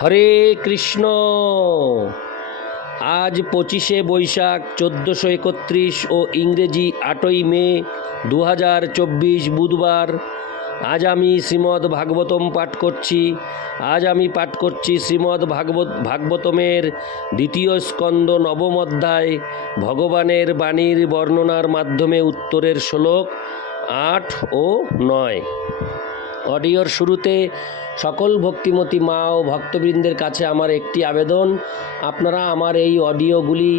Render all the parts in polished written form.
হরে কৃষ্ণ। আজ 25শে বৈশাখ 1431 ও ইংরেজি 8ই মে 2024 বুধবার। আজ আমি শ্রীমদ্ ভাগবতম পাঠ করছি। শ্রীমদ্ ভাগবতমের দ্বিতীয় স্কন্দ নবম অধ্যায় ভগবানের বাণীর বর্ণনার মাধ্যমে উত্তরের শ্লোক 8 ও 9। অডিওর শুরুতে সকল ভক্তিমতী মা ও ভক্তবৃন্দের কাছে আমার একটি আবেদন, আপনারা আমার এই অডিওগুলি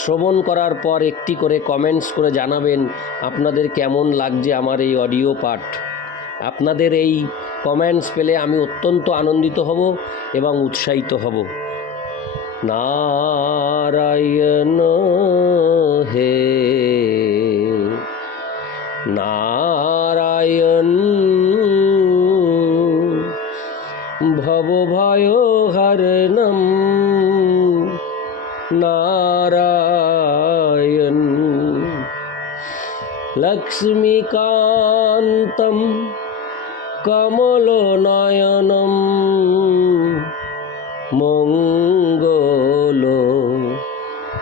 শ্রবণ করার পর একটি করে কমেন্টস করে জানাবেন আপনাদের কেমন লাগছে আমার এই অডিও পাঠ। আপনাদের এই কমেন্টস পেলে আমি অত্যন্ত আনন্দিত হব এবং উৎসাহিত হব। নারায়ণ হে নারায়ণ ভবভয়হরণম নারায়ণ লক্ষ্মীকান্তম কমলনয়নম মঙ্গল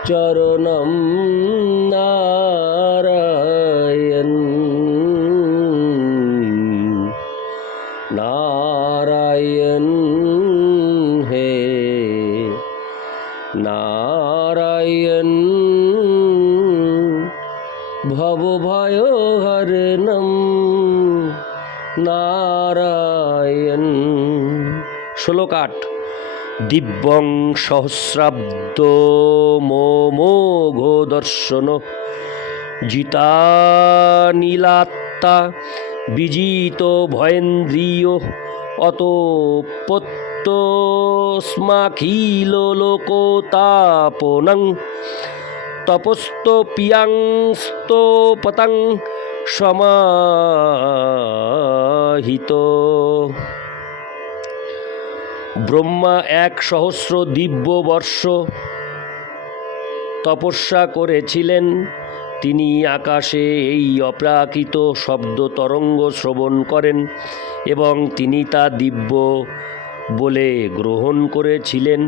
চরণম নারায়ণ নারায়ণ হে নারায়ণ ভবভয়হরণম নারায়ণ। শ্লোক 8। দিব্যং সহস্রাব্দ মোমোঘ দর্শন জিতা নীলাত্মা বিজিত ভয়েন্দ্রিয় অতপত্তস্মাখিল লোকতাপনং তপস্তপিয়াংস্তপতং সমাহিত। ব্রহ্মা 1,000 দিব্য বর্ষ তপস্যা করেছিলেন। তিনি আকাশে এই অপ্রাকৃত শব্দ তরঙ্গ শ্রবণ করেন এবং তিনি তা দিব্য বলে গ্রহণ করেছিলেন।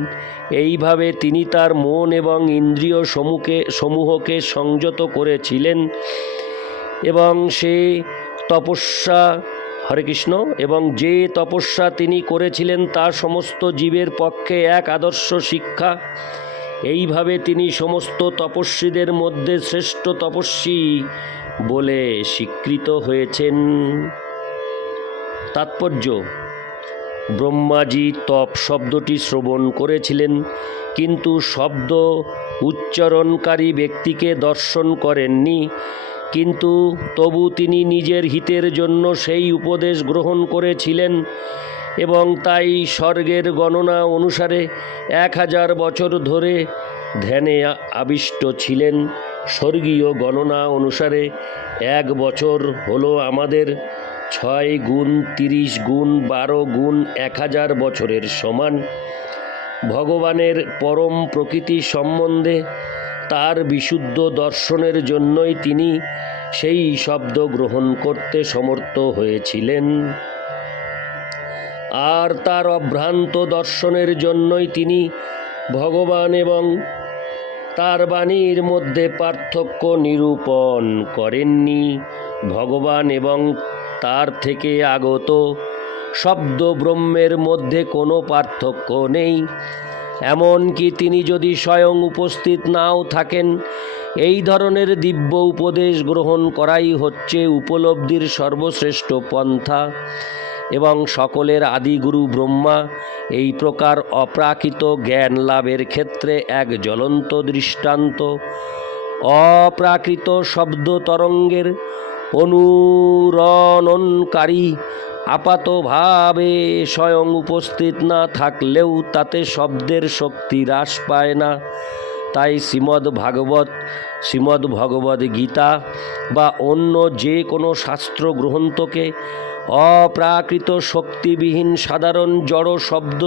এইভাবে তিনি তার মন এবং ইন্দ্রিয় সমূহকে সংযত করেছিলেন এবং যে তপস্যা তিনি করেছিলেন তা সমস্ত জীবের পক্ষে এক আদর্শ শিক্ষা। এইভাবে তিনি সমস্ত তপস্বীদের মধ্যে শ্রেষ্ঠ তপস্বী বলে স্বীকৃত হয়েছেন। তাৎপর্য: ব্রহ্মাজি তপ শব্দটি শ্রবণ করেছিলেন, কিন্তু শব্দ উচ্চারণকারী ব্যক্তিকে দর্শন করেননি। কিন্তু তবু তিনি নিজের হিতের জন্য সেই উপদেশ গ্রহণ করেছিলেন এবং তাই স্বর্গের গণনা অনুসারে 1000 বছর ধরে ধ্যানে আবিষ্ট ছিলেন। স্বর্গীয় গণনা অনুসারে 1 বছর হলো আমাদের 6 গুণ 30 গুণ 12 গুণ 1000 বছরের সমান। ভগবানের পরম প্রকৃতি সম্বন্ধে তার বিশুদ্ধ দর্শনের জন্যই তিনি সেই শব্দ গ্রহণ করতে সমর্থ হয়েছিলেন, আর তার অভ্রান্ত দর্শনের জন্যই তিনি ভগবান এবং তার বাণীর মধ্যে পার্থক্য নিরূপণ করেননি। ভগবান এবং তার থেকে আগত শব্দ ব্রহ্মের মধ্যে কোনো পার্থক্য নেই। এমনকি তিনি যদি স্বয়ং উপস্থিত নাও থাকেন, এই ধরনের দিব্য উপদেশ গ্রহণ করাই হচ্ছে উপলব্ধির সর্বশ্রেষ্ঠ পন্থা। এবং সকলের আদিগুরু ব্রহ্মা এই প্রকার অপ্রাকৃত জ্ঞান লাভের ক্ষেত্রে এক জ্বলন্ত দৃষ্টান্ত। অপ্রাকৃত শব্দ তরঙ্গের অনুরণনকারী আপাতভাবে স্বয়ং উপস্থিত না থাকলেও তাতে শব্দের শক্তি হ্রাস পায় না। তাই শ্রীমদ্ ভগবদ গীতা বা অন্য যে কোনো শাস্ত্র গ্রন্থকে অপ্রাকৃত শক্তিবিহীন সাধারণ জড় শব্দ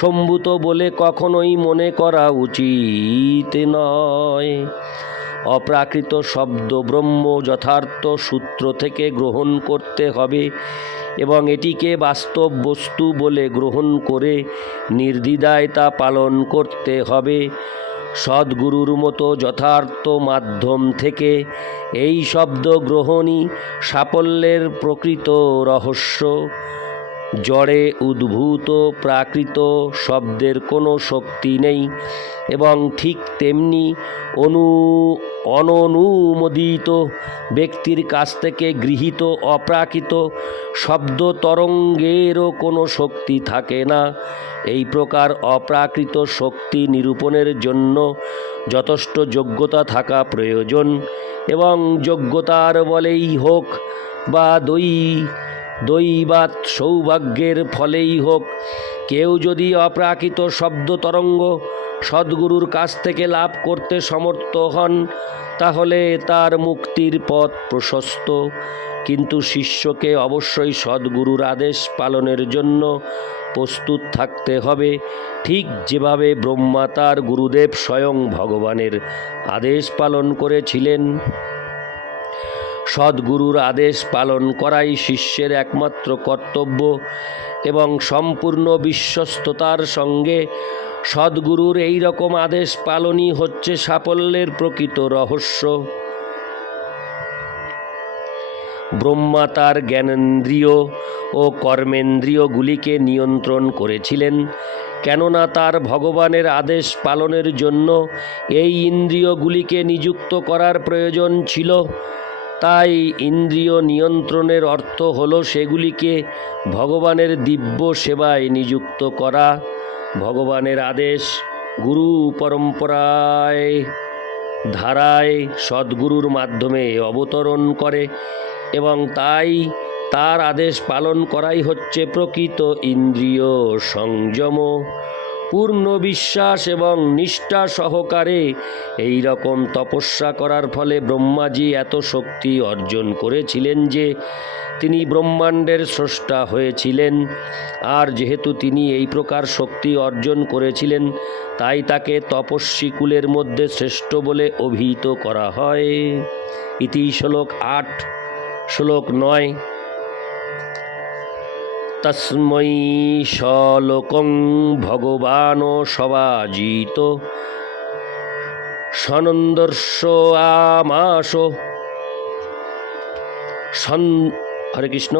সম্ভূত বলে কখনোই মনে করা উচিত নয়। অপ্রাকৃত শব্দ ব্রহ্ম যথার্থ সূত্র থেকে গ্রহণ করতে হবে এবং এটিকে বাস্তব বস্তু বলে গ্রহণ করে নির্দ্বিধায় তা পালন করতে হবে। সদ্গুরুর মতো যথার্থ মাধ্যম থেকে এই শব্দ গ্রহণই সাফল্যের প্রকৃত রহস্য। জড়ে উদ্ভূত প্রাকৃত শব্দের কোনো শক্তি নেই এবং ঠিক তেমনি অননুমোদিত ব্যক্তির কাছ থেকে গৃহীত অপ্রাকৃত শব্দ তরঙ্গেরও কোনো শক্তি থাকে না। এই প্রকার অপ্রাকৃত শক্তি নিরূপণের জন্য যথেষ্ট যোগ্যতা থাকা প্রয়োজন এবং যোগ্যতার বলেই হোক বা দৈবাৎ সৌভাগ্যের ফলেই হোক, কেউ যদি অপ্রাকৃত শব্দ তরঙ্গ সদ্গুরুর কাছ থেকে লাভ করতে সমর্থ হন তাহলে তার মুক্তির পথ প্রশস্ত। কিন্তু শিষ্যকে অবশ্যই সদ্গুরুর আদেশ পালনের জন্য প্রস্তুত থাকতে হবে, ঠিক যেভাবে ব্রহ্মা তার গুরুদেব স্বয়ং ভগবানের আদেশ পালন করেছিলেন। সদ্গুরুর আদেশ পালন করাই শিষ্যের একমাত্র কর্তব্য এবং সম্পূর্ণ বিশ্বস্ততার সঙ্গে সদ্গুরুর এই রকম আদেশ পালনই হচ্ছে সাফল্যের প্রকৃত রহস্য। ব্রহ্মা তার জ্ঞানেন্দ্রিয় ও কর্মেন্দ্রিয়গুলিকে নিয়ন্ত্রণ করেছিলেন, কেননা তার ভগবানের আদেশ পালনের জন্য এই ইন্দ্রিয়গুলিকে নিযুক্ত করার প্রয়োজন ছিল। তাই ইন্দ্রিয় নিয়ন্ত্রণের অর্থ হল সেগুলিকে ভগবানের দিব্য সেবায় নিযুক্ত করা। ভগবানের আদেশ গুরু পরম্পরায় ধারায় সদ্গুরুর মাধ্যমে অবতরণ করে এবং তাই তার আদেশ পালন করাই হচ্ছে প্রকৃত ইন্দ্রিয় সংযম। পূর্ণ বিশ্বাস এবং নিষ্ঠা সহকারে এই রকম তপস্যা করার ফলে ব্রহ্মাজি এত শক্তি অর্জন করেছিলেন যে তিনি ব্রহ্মাণ্ডের স্রষ্টা হয়েছিলেন। আর যেহেতু তিনি এই প্রকার শক্তি অর্জন করেছিলেন তাই তাকে তপস্বী কুলের মধ্যে শ্রেষ্ঠ বলে অভিহিত করা হয়। ইতি শ্লোক 8। শ্লোক 9। তস্मै শ্লোকং ভগবান সবাজিত সনন্দর্শয়ামাস হরে কৃষ্ণ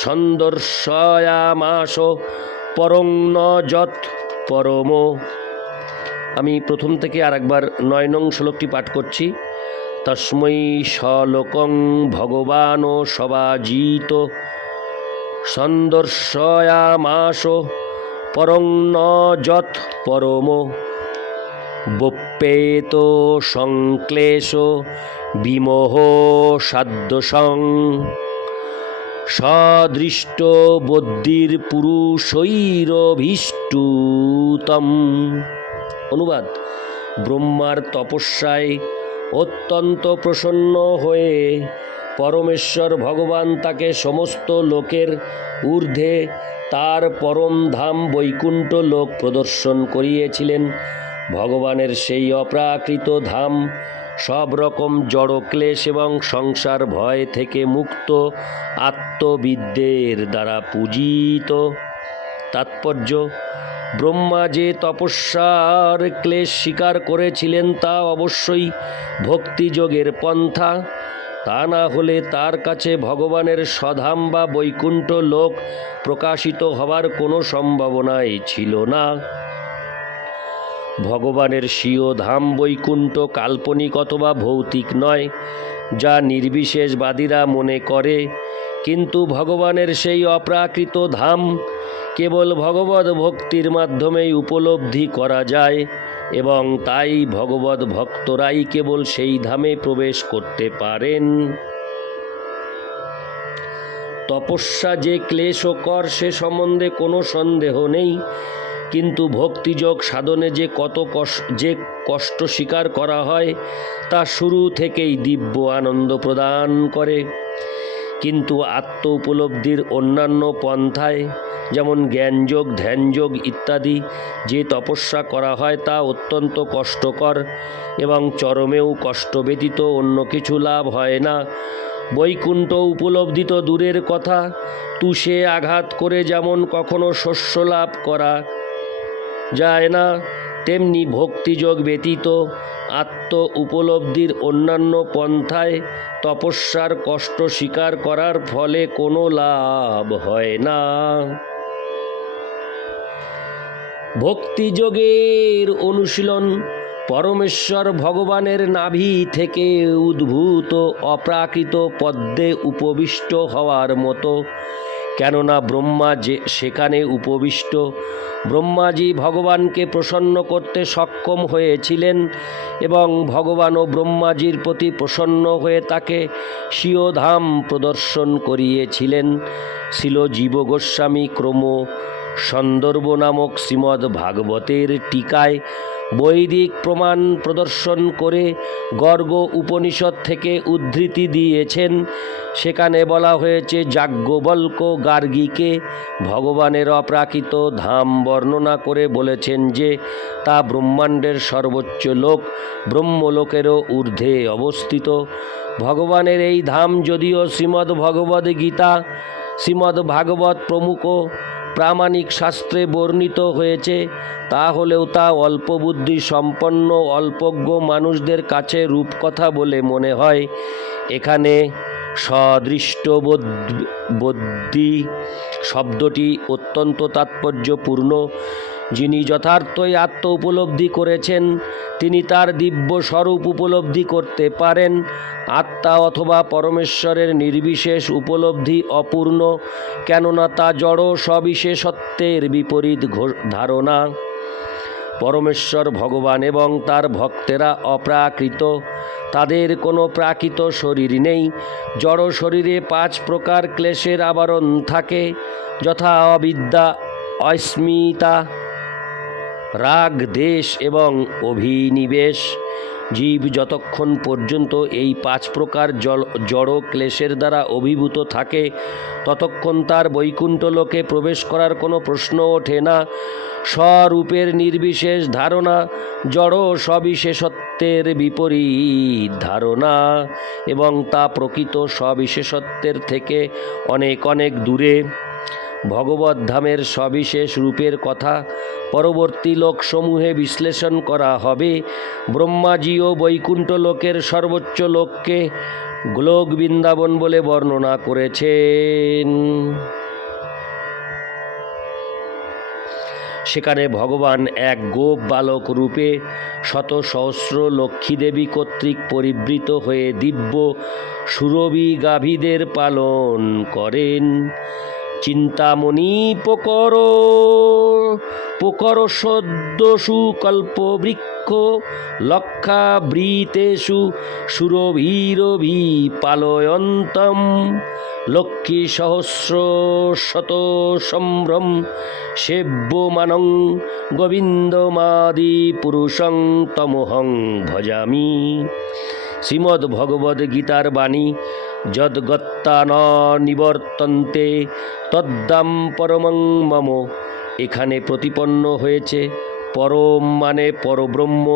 সন্দর্শয়ামাস পরং ন যৎ পরম। আমি প্রথম থেকে আরেকবার 9 নং শ্লোকটি পাঠ করছি। তস্मै শ্লোকং ভগবান সবাজিত সন্দর্শয়ামাস পরং ন যৎ পরম। বপ্যেত সংক্লেশ বিমোহ সাধ্যসং সদৃষ্ট বুদ্ধির পুরুষৈরভীষ্টুতম। অনুবাদ: ব্রহ্মার তপস্যায় অত্যন্ত প্রসন্ন হয়ে পরমেশ্বর ভগবান তাকে সমস্ত লোকের ঊর্ধ্বে তার পরম ধাম বৈকুণ্ঠ লোক প্রদর্শন করিয়েছিলেন। ভগবানের সেই অপ্রাকৃত ধাম সব রকম জড় ক্লেশ এবং সংসার ভয় থেকে মুক্ত আত্মবিদ্যের দ্বারা পূজিত। তাৎপর্য: ব্রহ্মা যে তপস্যার ক্লেশ স্বীকার করেছিলেন তা অবশ্যই ভক্তিযোগের পন্থা, তা না হলে তার কাছে ভগবানের স্বধাম বা বৈকুণ্ঠ লোক প্রকাশিত হবার কোনো সম্ভাবনাই ছিল না। ভগবানের স্বীয় ধাম বৈকুণ্ঠ কাল্পনিক অথবা ভৌতিক নয়, যা নির্বিশেষবাদীরা মনে করে, কিন্তু ভগবানের সেই অপ্রাকৃত ধাম কেবল ভগবদ ভক্তির মাধ্যমেই উপলব্ধি করা যায় এবং তাই ভগবদ ভক্তরাই কেবল সেই ধামে প্রবেশ করতে পারেন। তপস্যা যে ক্লেশকর সে সম্বন্ধে কোনো সন্দেহ নেই, কিন্তু ভক্তিযোগ সাধনে যে কষ্ট স্বীকার করা হয় তা শুরু থেকেই দিব্য আনন্দ প্রদান করে। কিন্তু আত্ম উপলব্ধির অন্যান্য পন্থায় যেমন জ্ঞানযোগ, ধ্যানযোগ ইত্যাদি যে তপস্যা করা হয় তা অত্যন্ত কষ্টকর এবং চরমেও কষ্ট ব্যতীত অন্য কিছু লাভ হয় না। বৈকুণ্ঠ উপলব্ধি তো দূরের কথা, তুষে আঘাত করে যেমন কখনো শস্য লাভ করা যায় না, তেমনি ভক্তিযোগ ব্যতীত আত্ম উপলব্ধির অন্যান্য পন্থায় তপস্যার কষ্ট স্বীকার করার ফলে কোনো লাভ হয় না। ভক্তিযোগের অনুশীলন পরমেশ্বর ভগবানের নাভি থেকে উদ্ভূত অপ্রাকৃত পদ্মে উপবিষ্ট হওয়ার মতো। কেননা ব্রহ্মা যে সেখানে উপবিষ্ট, ব্রহ্মাজি ভগবানকে প্রসন্ন করতে সক্ষম হয়েছিলেন এবং ভগবানও ব্রহ্মাজির প্রতি প্রসন্ন হয়ে তাকে স্বীয় ধাম প্রদর্শন করিয়েছিলেন। ছিল জীব গোস্বামী ক্রম সন্দর্ভ নামক শ্রীমদ্ ভাগবতের টিকায় বৈদিক প্রমাণ প্রদর্শন করে গর্গ উপনিষদ থেকে উদ্ধৃতি দিয়েছেন। সেখানে বলা হয়েছে, যাজ্ঞবল্ক্য গার্গীকে ভগবানের অপ্রাকৃত ধাম বর্ণনা করে বলেছেন যে তা ব্রহ্মাণ্ডের সর্বোচ্চ লোক, ব্রহ্মলোকেরও ঊর্ধ্বে অবস্থিত। ভগবানের এই ধাম যদিও শ্রীমদ্ ভগবদ্ গীতা, শ্রীমদ্ ভাগবত প্রমুখ প্রামাণিক শাস্ত্রে বর্ণিত হয়েছে, তা হলেও তা অল্প বুদ্ধি সম্পন্ন অল্পজ্ঞ মানুষদের কাছে রূপকথা বলে মনে হয়। এখানে সদৃষ্ট বুদ্ধি শব্দটি অত্যন্ত তাৎপর্যপূর্ণ। যিনি যথার্থই আত্ম উপলব্ধি করেছেন তিনি তার দিব্য স্বরূপ উপলব্ধি করতে পারেন। আত্মা অথবা পরমেশ্বরের নির্বিশেষ উপলব্ধি অপূর্ণ, কেননা তা জড় সবিশেষত্বের বিপরীত ধারণা। পরমেশ্বর ভগবান এবং তার ভক্তেরা অপ্রাকৃত, তাদের কোনো প্রাকৃত শরীর নেই। জড় শরীরে 5 প্রকার ক্লেশের আবরণ থাকে, যথা অবিদ্যা, অস্মিতা, রাগ, দেশ এবং অভিনিবেশ। জীব যতক্ষণ পর্যন্ত এই 5 প্রকার জড় ক্লেশের দ্বারা অভিভূত থাকে ততক্ষণ তার বৈকুণ্ঠ লোকে প্রবেশ করার কোনো প্রশ্ন ওঠে না। স্বরূপের নির্বিশেষ ধারণা জড় সবিশেষত্বের বিপরীত ধারণা এবং তা প্রকৃত সবিশেষত্বের থেকে অনেক অনেক দূরে। ভগবত ধামের সবিশেষ রূপের কথা পরবর্তী লোকসমূহে বিশ্লেষণ করা হবে। ব্রহ্মাজি ও বৈকুণ্ঠ লোকের সর্বোচ্চ লোককে গোলক বৃন্দাবন বলে বর্ণনা করেছেন। সেখানে ভগবান এক গোপ বালক রূপে শত সহস্র লক্ষ্মী দেবী কর্তৃক পরিবৃত হয়ে দিব্য সুরভি গাভীদের পালন করেন। চিন্তামণি পোকর সদ্যসু কল্পবৃক্ষ লক্ষাবৃতেষু সুরভীরভি পালয়ন্তম লক্ষ্মী সহস্র শত সম্ভ্রম সেব্যমানং গোবিন্দমাদি পুরুষং তমহং ভজামি। শ্রীমদ্ ভগবদ্ গীতার বাণী, যদ্গত্তা ন নিবর্তন্তে তদ্দাম পরমং মম, এখানে প্রতিপন্ন হয়েছে। পরম মানে পরব্রহ্ম,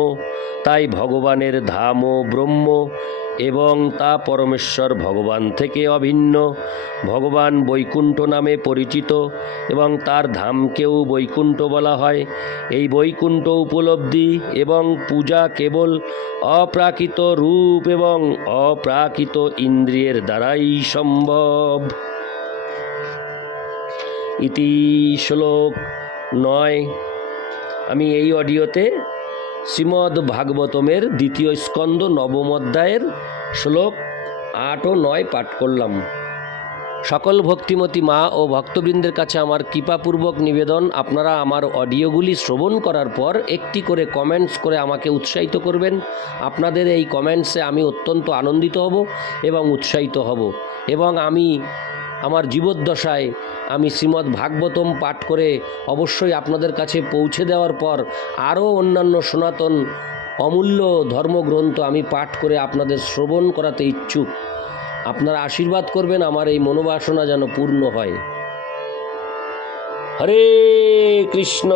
তাই ভগবানের ধামও ব্রহ্ম এবং তা পরমেশ্বর ভগবান থেকে অভিন্ন। ভগবান বৈকুণ্ঠ নামে পরিচিত এবং তার ধামকেও বৈকুণ্ঠ বলা হয়। এই বৈকুণ্ঠ উপলব্ধি এবং পূজা কেবল অপ্রাকৃত রূপ এবং অপ্রাকৃত ইন্দ্রিয়ের দ্বারাই সম্ভব। ইতি শ্লোক 9। আমি এই অডিওতে শ্রীমদ্ ভাগবতমের 2য় স্কন্দ 9ম অধ্যায়ের শ্লোক 8 ও 9 পাঠ করলাম। সকল ভক্তিমতী মা ও ভক্তবৃন্দের কাছে আমার কৃপাপূর্বক নিবেদন, আপনারা আমার অডিওগুলি শ্রবণ করার পর একটি করে কমেন্টস করে আমাকে উৎসাহিত করবেন। আপনাদের এই কমেন্টসে আমি অত্যন্ত আনন্দিত হব এবং উৎসাহিত হব এবং আমি আমার জীবদ্দশায় আমি শ্রীমদ্ ভাগবতম পাঠ করে অবশ্যই আপনাদের কাছে পৌঁছে দেওয়ার পর আরও অন্যান্য সনাতন অমূল্য ধর্মগ্রন্থ আমি পাঠ করে আপনাদের শ্রবণ করাতে ইচ্ছুক। আপনারা আশীর্বাদ করবেন আমার এই মনোবাসনা যেন পূর্ণ হয়। হরে কৃষ্ণ।